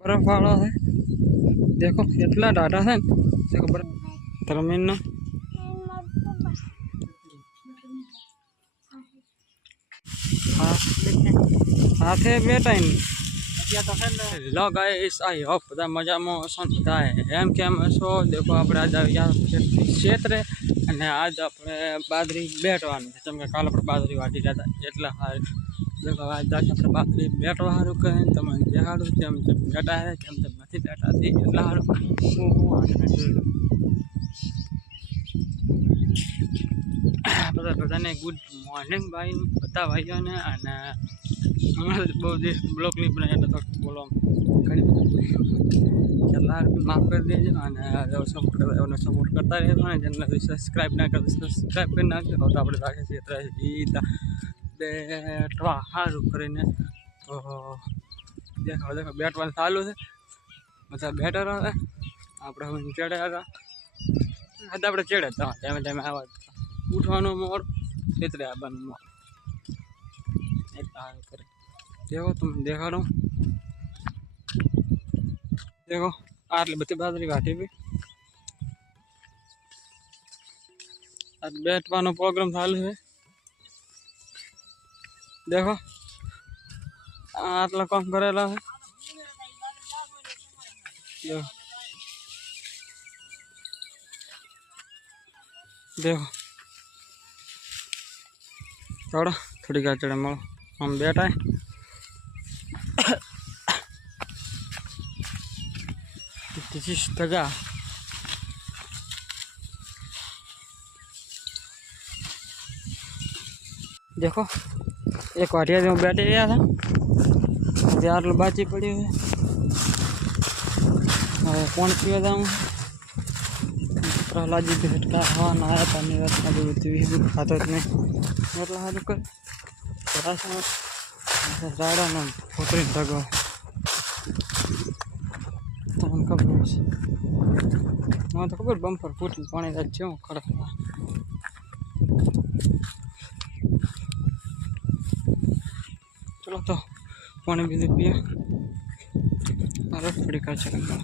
बर्फ वाला है। देखो इतना डाटा है। देखो बर्फ तरमीन ना हाँ हाथ है बेटा इन लो गाइस आई होप બધા મજામાં હશો ને બધા એમ કેમ હશો देखो આપણે આજ આવ્યા ક્ષેત્રે અને આજ આપણે બાજરી બેટવાની છે કેમ કે કાલ આપણે બાજરી વાટી રહ્યા હતા એટલા સારું देखो आज આપણે બાજરી બેટવા સારું કહીને તમને દેખાડું કેમ તેમ બેટા છે કેમ તેમ નથી બેટાતી એટલા સારું બધાને ગુડ મોર્નિંગ ભાઈ બધા ભાઈઓને અને હમણાં બહુ દિવસ બ્લોક નહીં બનાવ્યા એટલે થોડુંક બોલો ઘણી બધી એટલા માફ કરી દેજો અને સપોર્ટ કરતા રહેજો અને ચેનલને સબસ્ક્રાઈબ ના કરતો સબસ્ક્રાઈબ કરી નાખજો તો આપણે રાખે છે બેટવા સારું કરીને તો દેખો બેટવાનું ચાલુ છે બધા બેટર આવે આપણે હવે ચડ્યા હતા આપણે ચડે ધીમે ધીમે આવા ઉઠવાનું મોડ ખેતરે આવવાનું મોડ એટલા સારું કરે देखो तुम देखाड़ो देखो आटली बती बाजरी वाटी भी आज बैठवानो प्रोग्राम चालू है देखो आटला काम करेला है देखो चढ़ो थोड़ी गाय चढ़े मो हम बैठा है टका देखो एक वाटिया से बैठे रहा था यार बाची पड़ी है कौन पिया था प्रहलाद जी भेटका हवा ना आया था मेरा खाता नहीं मतलब हाल कर राड़ा ना फोटो लगो तो खबर तो खबर बम्पर फूट पानी अच्छे खड़ा चलो तो पानी भी दे पिए अरे थोड़ी का चलेंगे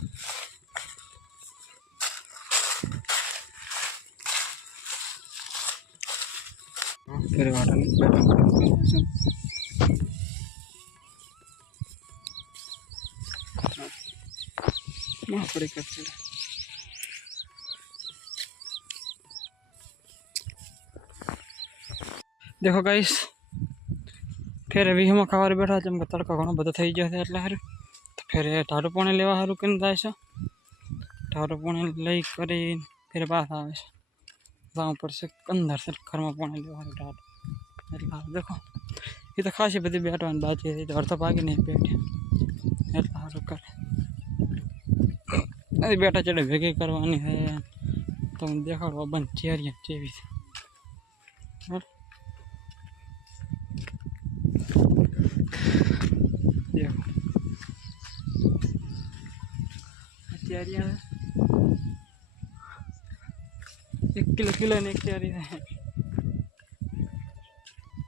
फिर वाटर थोड़ी कर चले देखो गाइस फिर अभी हम खावा बैठा जम के तड़का घणो बधो थई गयो छे એટલે હારું તો फिर ટાઢું પાણી લેવા હારું કને જાય છે ટાઢું પાણી લઈ કરી फिर बाहर આવે છે जाऊँ पर से अंदर से घर में पानी लेवा हारू ટાઢું એટલે देखो ये तो खासी बधी बैठवानी बाकी है तो अर्थ भागी नहीं बैठे એટલે હારું કરે अरे बेटा चढ़े भेगी करवानी है तो देखाड़ो बंद चेरिया चेवी देखो चेरिया 1 किलो ने एक चेरी है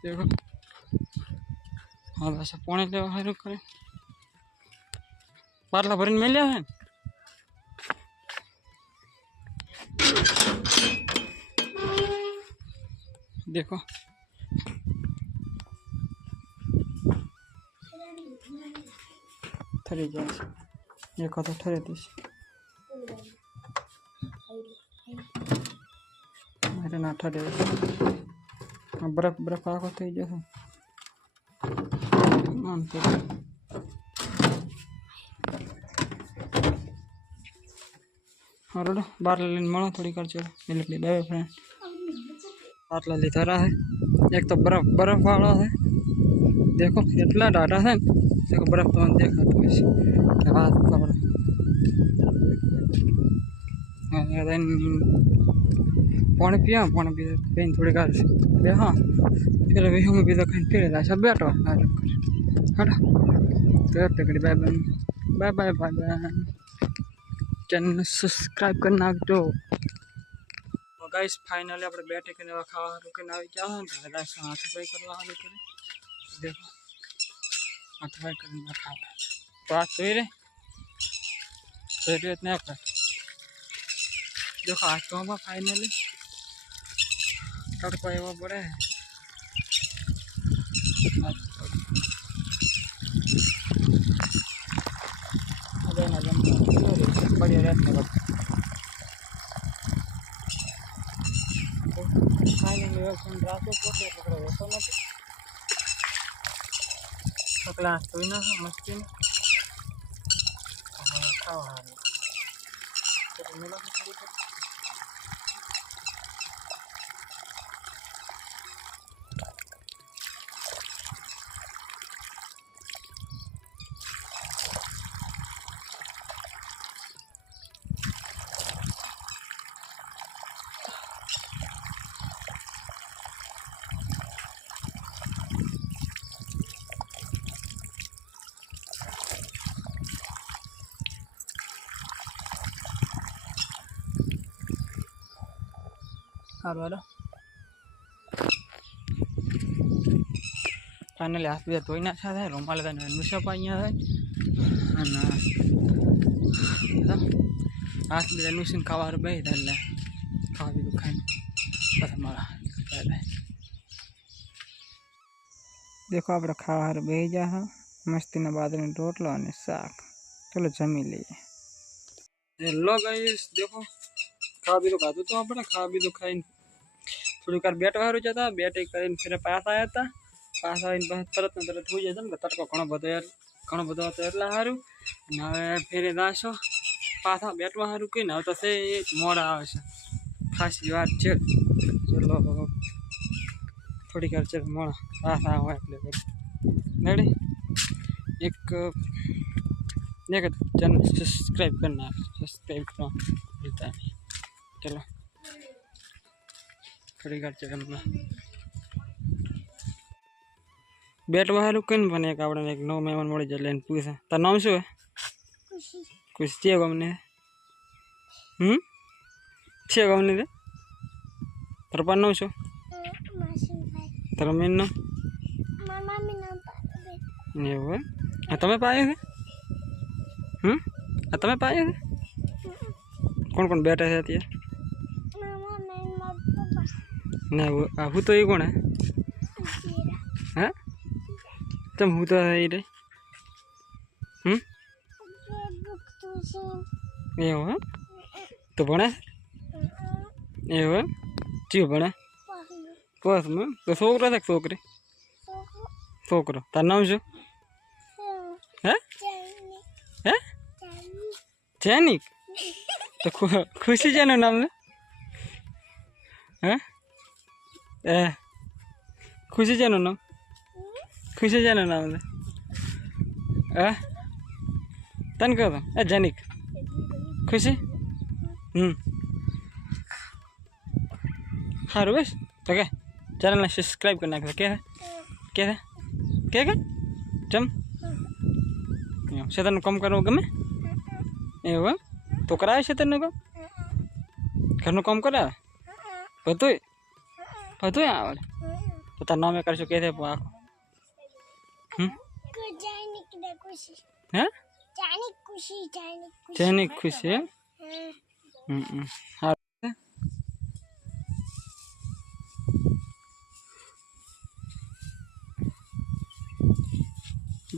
देखो हाँ बस पौने लेवा हारू करे पार्ला भरीने मिल है देखो ठरी जाए एक तो ठरे थी मेरे ना ठरे बर्फ बर्फ आखो थी जैसे हाँ बार लीन मो थोड़ी कर चलो मिले बाय फ्रेंड बाटला लीधा रहा है एक तो बर्फ बर्फ वाला है देखो इतना डाटा है देखो बर्फ तो देखा तो क्या खबर पानी पिया पानी पी पेन थोड़ी गाल हाँ फिर अभी हम भी तो कहीं फिर सब बैठो हटा तो तकड़ी bye bye bye bye bye bye channel subscribe करना दो गाइस फाइनली આપણે બેઠે કે નવા ખાવા હારું કે આવી ગયા હોય ને રાઈસ હાથ સફાઈ કરવા હારું કરે देखो हाथ सफाई કરીને ખાવા તો આ જોઈ રે जरूरत नहीं कर देखो आज तो हम फाइनली तड़को एवं पड़े बढ़िया रहते फाइनली रातो पोते होतो नहीं क्लास तो ना मस्ती में खावा मिला वाला फाइनली हाथ बीजा धोई नाख्या था रूमाल नुसपा अँ हाथ बीजा नुसीन खावा बही એટલે ખાવા બીજું ખાઈને પછી મારા देखो આપણે ખાવા હારે બેહી જા હા મસ્તીના બાજરાનો રોટલો અને શાક ચલો જમી લઈએ હેલો ગાઈસ देखो ખાવા બીજું ખાધું તો આપણે ખાવા બીજું ખાઈને थोड़ी कार बेट वारू जता बेट फिर पास आया था पास आने तरत ने तरत हो जाए तड़को घणो बधो तो एटला सारू हवे फिर दाशो पासा बेटवा सारू कहीने हवे तो से मोड़ा आवशे खासी वात छे चलो थोड़ी कार चल मोड़ा पासा आवे એટલે रेडी एक चैनल सब्सक्राइब करना सब्सक्राइब करो मिलता है चलो थोड़ी घर चल बेट वालू कहीं बने एक आपने एक नौ मेहमान मળી જાય લઈને પૂછે તાર નામ શું હે ખુશી છે ગમને છે ગમને દે તાર પર નામ શું તાર મેન નામ મમ્મી નામ પાડે એવું આ તમે પાયો છે આ તમે પાયો છે કોણ કોણ બેઠા છે અત્યારે ना हूँ तो ये कौन है हाँ तुम हूँ तो है रे ये हो तो बना ये हो क्यों बना पास में तो सोकरा था सोकरे सोकरो तार नाम जो है हैं जैनिक तो खुशी जैनो नाम है हैं खुशी जानो नाम खुशी जानो नाम तन कह दो जैनिक खुशी हाँ बस तो क्या चैनल ने सब्सक्राइब करना क्या है क्या है क्या क्या चम से तेन कम करो गमे एवं तो कराए से तेन को घर कम करा બધું બધું આવડે તો તાર નામે કરશું કે આખો હે જૈનિક ખુશી હા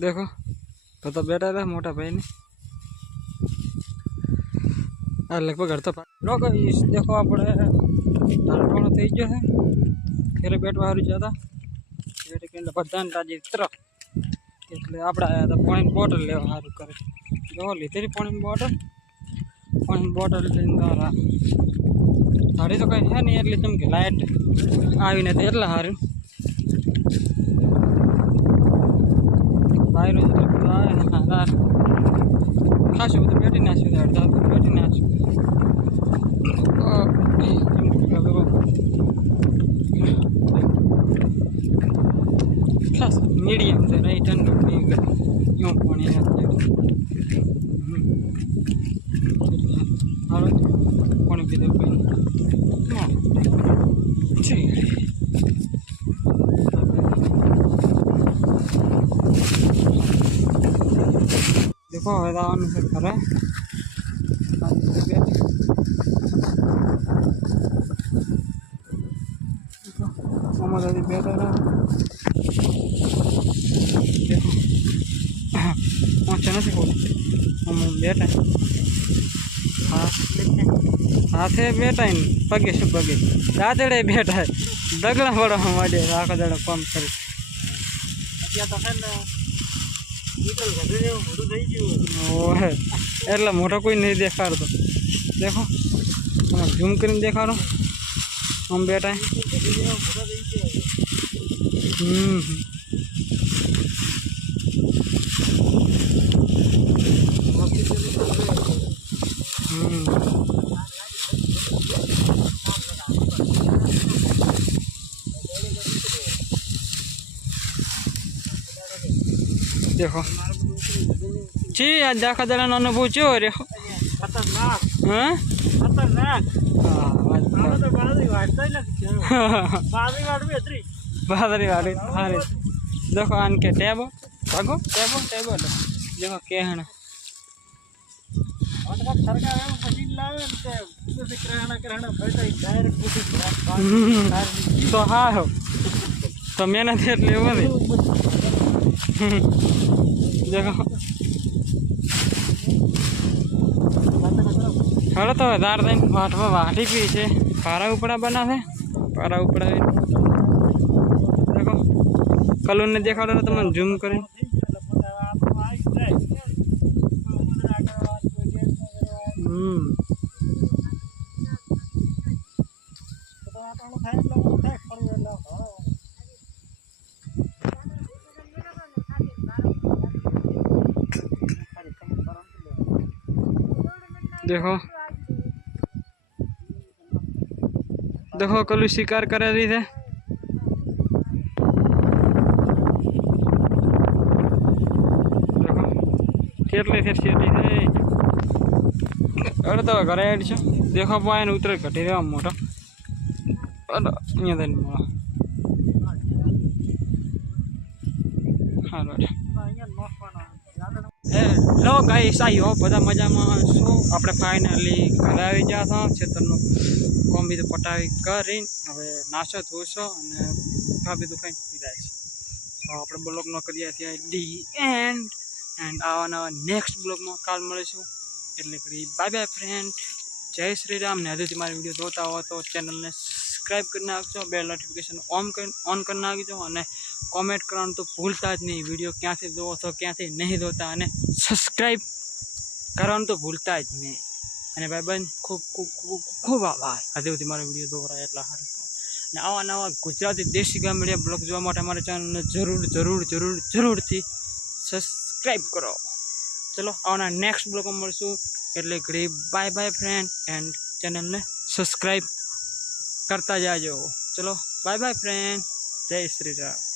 देखो तो बेटा था मोटा भाई ने लगभग घर तो लोग देखो आप ધારણો થઈ ગયો છે ઘરે બેઠવા સારું જતા એટલે કે બધાને રાજી તરફ એટલે આપણે આવ્યા હતા પાણીની બોટલ લેવા સારું કરે જો લીધેલી પાણીની બોટલ લઈને તારા સાડી તો કંઈ છે નહીં એટલી ચમકે લાઇટ આવીને તો એટલા સારું વાયરો જેટલું બધું આવે ને ખાસું બધું બેઠી નાખ્યું અડધા બેઠી નાખ્યું खास मीडियम से नहीं ठंडू नहीं यूँ पानी पानी पी दे देखो हवा से करे हमारे बेटा ना देखो पहुँचना से बोल हम बेटा हाँ हाथे बेटा है पगे से पगे दादड़े बेटा है डगला बड़ो हमारे राख दड़ कम कर એટલે મોટો કોઈ નહીં દેખાડતો देखो झूम कर देखाड़ो हम बेटा है देखो जी आज देखा जरा अनुभव चो रे खतरनाक हाँ खतरनाक तो बादरी वाटता ही बादरी वाट भी अतरी बादरी वाली हारे देखो आन के टेबो भागो टेबो टेबो देखो के है ना और का सरकार है मशीन लावे ते से करहना बैठा डायरेक्ट कुछ तो हाँ हो तो मेहनत है लेवो दे देखो हलो तो दार दिन वाटवा वाटी पी छे पारा उपड़ा बना है पारा उपड़ा देखो कलर ने देखा तो मन जूम करें देखो देखो कलू शिकार कर रही थे देखो કેટલી ફેર શેટી છે અરે તો ઘરે એડ છે देखो પાયન ઉતરે ઘટી રહ્યો મોટો અરે અહીંયા દઈને મળો હાલો હેલો ગાઈસ આયો બધા મજામાં છો આપણે ફાઇનલી ઘરે આવી ગયા હતા ખેતરનું કોમ બીજું પટાવી કરીને હવે નાસ્તો ધોશો અને ખા બીજું કંઈ પીરાય છે તો આપણે બ્લોગનો કરીએ ત્યાં ડી એન્ડ આવા નવા નેક્સ્ટ બ્લોગમાં કાલ મળીશું એટલે કરી બાય બાય ફ્રેન્ડ જય શ્રી રામ ને હજુ મારી વિડીયો જોતા હો તો ચેનલને સબસ્ક્રાઈબ કરી નાખજો બેલ નોટિફિકેશન ઓન કરી નાખજો અને કોમેન્ટ કરવાનું તો ભૂલતા જ નહીં વિડીયો ક્યાંથી જોવો છો ક્યાંથી નહીં જોતા અને સબસ્ક્રાઈબ કરવાનું તો ભૂલતા જ નહીં અને ભાઈ ખૂબ ખૂબ ખૂબ ખૂબ આભાર હજુ સુધી મારો વિડીયો દોરાય એટલા સારું અને આવા નવા ગુજરાતી દેશી ગામડિયા બ્લોગ જોવા માટે અમારા ચેનલને જરૂરથી સબસ્ક્રાઈબ કરો ચલો આવના નેક્સ્ટ બ્લોગમાં મળશું એટલે ઘડી બાય બાય ફ્રેન્ડ એન્ડ ચેનલને સબસ્ક્રાઈબ કરતા જાજો ચલો બાય બાય ફ્રેન્ડ જય શ્રી રામ